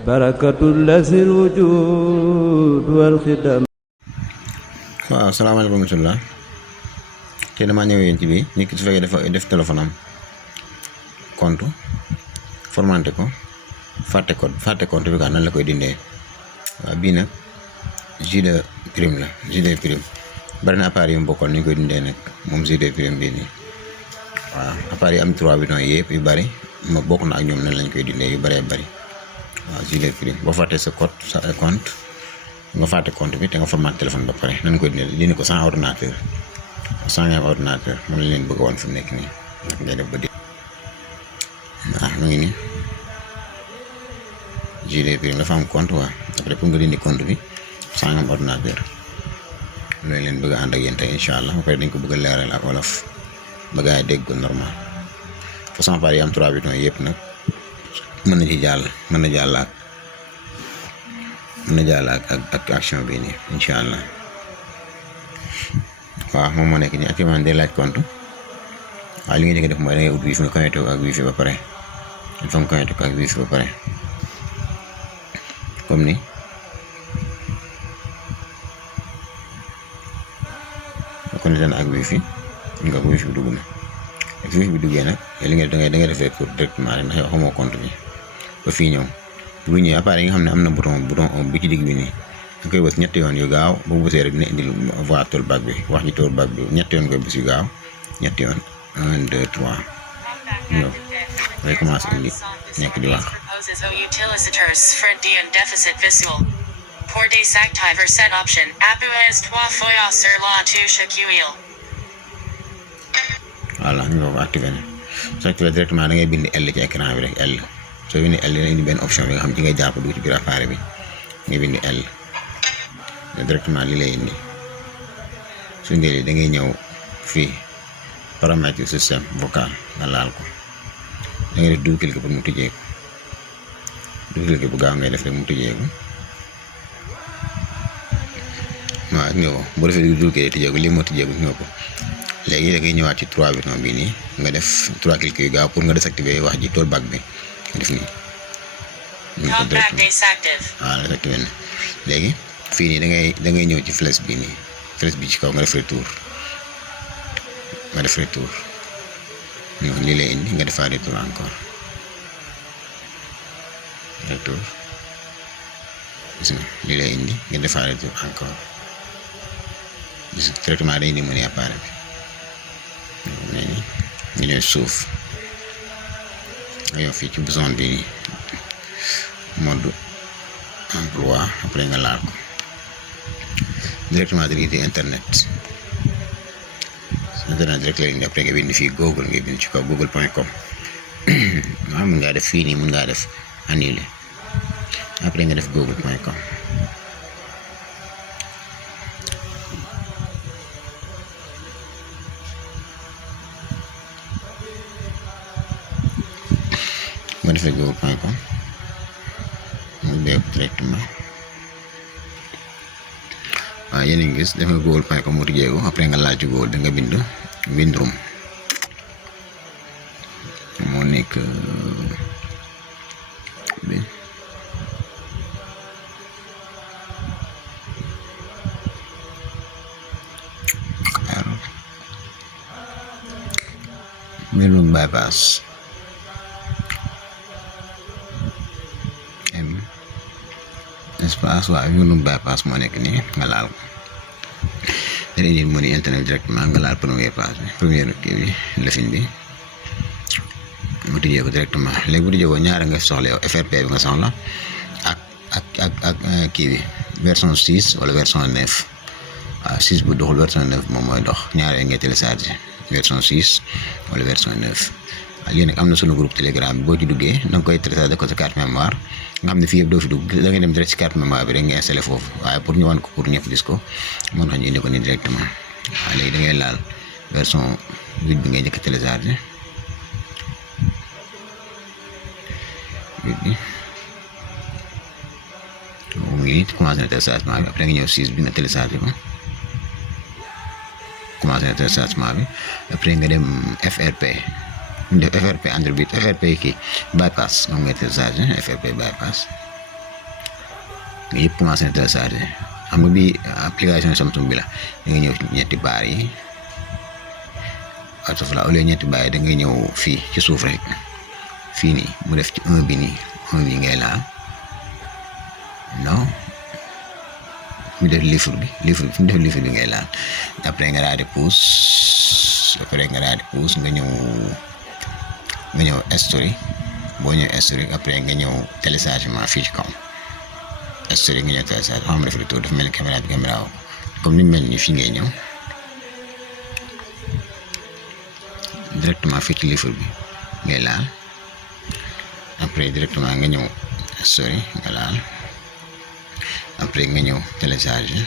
بركة الذي الوجود والخدم. waaw salaamaaleykum wa rahmatulah te damaa ñëw yéen ci bii nit ki su fekkee dafa def téléphone am compte formanté ko fàtte compte bi nan la koy dindee. waaw bii nag JD Prime la JD Prime bari na appareil yu mu bokkoon ni ñu koy dindee nag moom JD Prime bii nii. waaw appareil yi am 3 bidons yëpp yu bari ma bokk na ak ñoom nan lañ koy dindee yu bëree bari. waaw JD Prime boo fàttee sa code sa compte nga fàtte compte bi te nga formaté téléphone ba pare nan koy dindi ko sans ordinateur moom la leen bëgg a wan fi mu nekk nii nag ngay def ba di waaw mu ngi nii JD Prime dafa am compte waa après pour nga dindi compte bi sans am ordinateur loolu leen bëgg a ànd ak yéen tey incha allah ba pare dañ ko bëgg a leeral ak wolof ba gaa yi dégg ko normal façon appareil yi am 3 bidons yëpp nag mën na ci jàll mën na jàll ak action bi nii incha allah. waaw moom moo nekk nii actuellement day laaj compte waaw li nga njëkk def mooy da ngay ut wifi nga connecté ko ak wifi ba pare il faut nga connecté ko ak wifi ba pare comme ni nga connecté na ak wifi nga wifi bi dugg na ak wifi bi duggee nag li nga da ngay defee pour directement rek ndax yow xamoo compte bi ba fii ñëw bu ñëwee appareil yi nga xam ne am na bouton on bi ci digg bi nii nga koy bës ñetti yoon yu gaaw boo bësee rek dina indil voix tollback bi wax ji tollback bi ñetti yoon koy bës yu gaaw ñetti yoon 1 2 3 ñëw day commencé indi nekk di wax. Pour désactiver cette option, appuyez 3 fois sur la touche Q. voilà ñu ko activé na soo activé directement da ngay bind L ci écran bi rek L soo bindee L dina indi benn option bi nga xam ci ngay jàpp dugg ci biir appareil bi ngay bind L directement li lay indi su ndee da ngay ñëw fii paramètre système vocal nga laal ko da ngay def double clic pour mu tijjeeku double clic bu gaaw ngay def rek mu tijjeeku waaw ñëw ko boo defee double clic tijjeeku lii moo tijjeeku ñëw ko léegi da ngay ñëwaat ci 3 bidons bii nii nga def 3 clic yu gaaw pour nga désactiver wax ji tollback bi nga def nii. Talkback désactive. waaw désactivé na léegi fii nii da ngay ñëw ci flèche bi nii flèche bi ci kaw nga def retour non lii lay indi nga defaat retour encore retour gis nga lii lay indi nga defaat retour encore gis nga traitement day indi mu ne appareil bi nga ñëw suuf nga ñëw fii ci bouton bi nii mode emploi après nga laal ko directement direct internet direct la indi après nga bind fii Google nga bind ci kaw google.com waaw mun ngaa def fii nii mun ngaa def annulé après nga def google.com nga defee google.com mu dee directement waaw yéen a ngi gis def nga google.com mu tijjeeku après nga laal ci Google da nga bind Windroom moo nekk bi Windroom bypass espace waaw Windroom bypass moo nekk nii nga laal ko dana indi mu ne internet directement nga laal première page bi première kii bi lefin bi mu tijjee ko directement léegi bu tijjee ko ñaara nga soxla yow FRP bi nga soxla ak kii bi version 6 wala version 9 waaw 6 bu doxul version 9 moom mooy dox ñaara ngay télécharger version 6 wala version 9 waaw lii nag am na sunu groupe telegram bi boo ci duggee da nga koy télécharger ko sa carte mémoire nga xam ne fii yëpp doo fi dugg da ngay dem direct ci carte mémoire bi rek nga installé foofu waaye pour ñu wan ko pour ñëpp gis ko mën nga ñu indi ko nii directement waaw léegi da ngay laal version 8 bi ngay njëkk a télécharger 8 bi mu ngi nii commencé na téléchargement bi après nga ñëw 6 bi nga télécharger ko commencé na téléchargement bi après nga dem FRP def FRP Android FRP kii bypass moom ngay télécharger FRP bypass nga yëpp commencé na télécharger xam nga bi application Samsung bi la da nga ñëw ñetti baar yi au lieu ñetti baar yi da ngay ñëw fii ci suuf rek fii nii mu def ci 1 bi nii 1 bi ngay laal non mu def livre bi fi mu def livre bi ngay laal après nga daal di pousse nga ñëw history boo ñëw history après nga ñëw téléchargement fii ci kaw history nga ñëw télécharge xam nga def retour dafa mel ni caméra comme ni mel ni fii ngay ñëw directement fii ci livre bi ngay laal après directement nga ñëw history nga laal après nga ñëw télécharger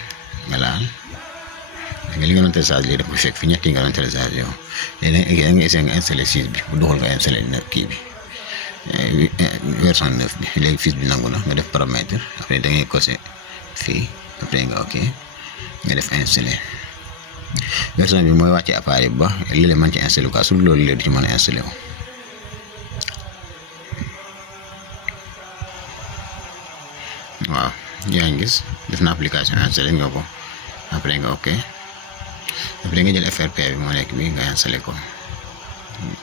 nga laal nga li nga doon télécharger léegi daf ko fekk fi ñett yi nga doon télécharger yow léegi nga essayé nga installé 6 bi bu doxal nga installé kii bi version 9 bi léegi fiche bi nangu na nga def paramètre après da ngay coché fii après nga ok nga def installé version bi mooy wàcce appareil bi ba léeg-léeg mën ci installé quoi su loolu léegi du ci mën a installé wu. waaw yaa ngi gis def na application installé nga ko après nga ok après nga jël FRP bi moo nekk bi nga installé ko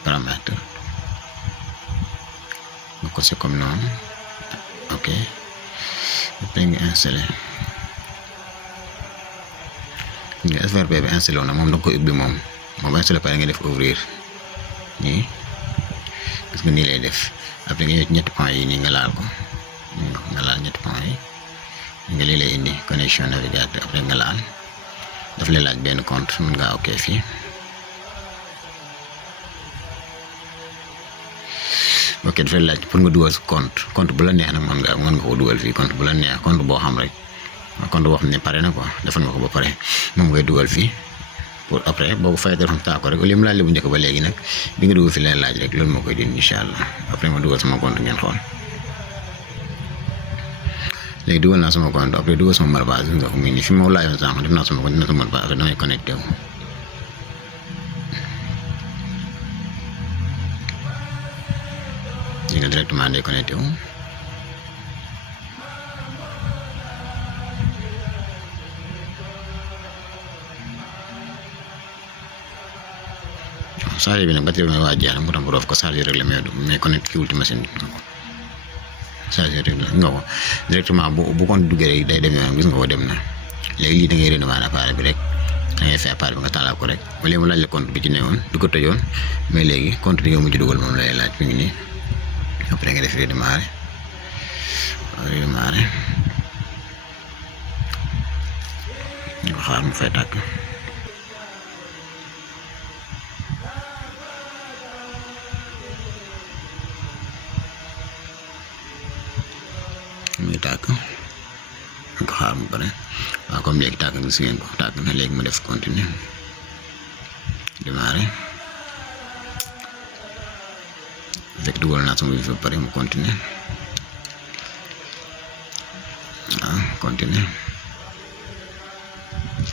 paramètre nga ko c'est comme noonu ok après nga installé nga FRP bi installé woon na moom da nga koy ubbi moom installé pare nga def ouvrir nii parce que nii lay def après nga ñëw ci ñetti points yi nii nga laal ko nga laal ñetti points yi nga lii lay indi connexion navigateur après nga laal daf lay laaj benn compte mën ngaa ok fii ok daf lay laaj pour nga dugal compte bu la neex nag mën nga ko dugal fii compte bu la neex compte boo xam rek compte boo xam ne pare na quoi defal nga ko ba pare moom ngay dugal fii pour après boo ko fayee téléphone taa ko rek au lieu mu laaj la bu njëkk ba léegi nag bi nga dugal fi leen laaj rek loolu moo koy dindi incha allah après ma dugal sama compte ngeen xool léegi dugal naa sama compte après dugal sama mot de passe nga ko muy nii fi ma laajoon sànq def naa sama compte dina sama mot de passe après damay connecté wu di nga directement day connecté wu chargé bi nag batterie bi may waa jeex na mu tax bu roof ko chargé rek la mais connecté wul ci machine bi chargé rek la nga ko directement bu compte duggee rek day dem yoonam gis nga ko dem na léegi lii da ngay rénover appareil bi rek da ngay fay appareil bi nga taalaat ko rek wala mu laaj la compte bi ci newoon du ko tëjoon mais léegi compte bi nga mujj dugal moom lay laaj mi ngi nii après nga def redémarrer ñu ko xaar mu fay tàkk muy tàkk ñu ko xaar mu pare waaw comme léegi tàkk gis ngeen ko tàkk na léegi mu def continuer démarrer fekk dugal naa sama wifi ba pare mu continuer waaw continuer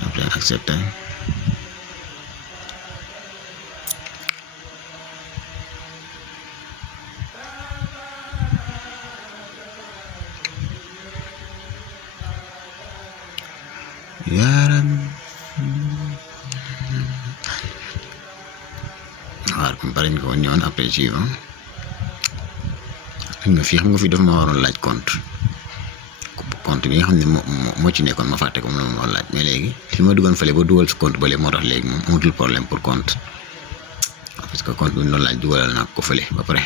après accepter yaaram xaar comme pare ñu ko ñëwoon après suivant xam nga fii dafa ma waroon laaj compte bi nga xam ne moo ci nekkoon ma fàtte ko moom moo laaj mais léegi fi ma duggoon fële ba dugal si compte bële moo tax léegi moom amatul problème pour compte parce que compte bi ñu doon laaj dugalal naa ko fële ba pare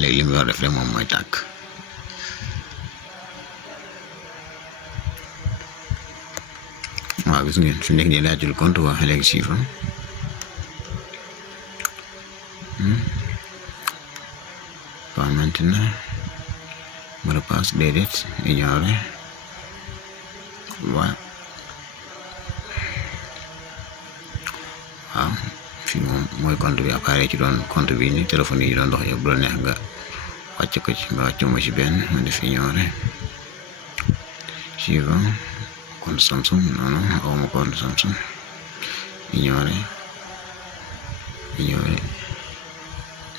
léegi li mu war def rek moom mooy tàkk waaw gis ngeen fi nekk nii laajul compte waa léegi chiffre pas maintenant mot de passe déedéet ignorer waaw fii moom mooy compte bi appareil ci doon compte bi ni téléphone yi doon dox yow bu la neex nga wàcc ko ci nga wàcc ma ci benn ma def ignorer suivant compte Samsung non awma compte Samsung ignorer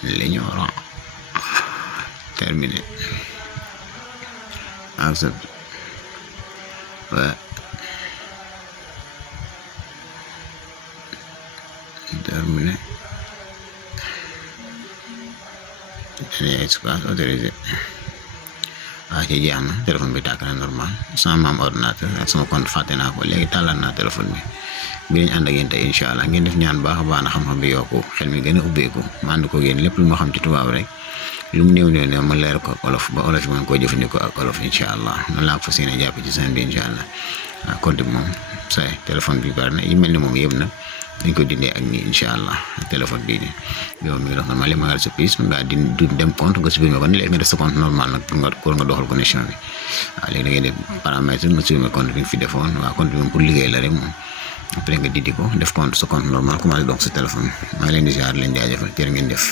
l'ignorant terminé accepte terminé espace autorisé ci jeex na téléphone bi tàkk na normal sama maam ordinateur ak sama compte fàtte naa ko léegi tàllal naa téléphone bi lañ ànd ak yéen tey incha allah ngeen def ñaan baax a baax na xam-xam bi yokku xel mi gën a ubbeeku ma ànd ko yéen lépp lu ma xam ci tubaab rek lu mu néew ma leer ko olof ba olof yi mën koo jëfandikoo ak olof incha allah noonu laa ko fas yéene jàpp ci seen bi incha allah compte bi moom say téléphone bi bari na yi mel ni moom yëpp nag dañ ko dindee ak nii incha allah téléphone bii nii yow mi ngi dox normal ma nga sa piis nga di dem compte nga supprimer ko ni léegi nga def sa compte normal nag pour nga doxal connexion bi waaw léegi da ngay def paramètre nga supprimer compte bi nga fi defoon waaw compte bi moom pour liggéey la rek moom après nga dindi ko def compte sa compte normal commencé dox sa téléphone maa ngi leen di ziar leen jaajëfal jërë ngeen def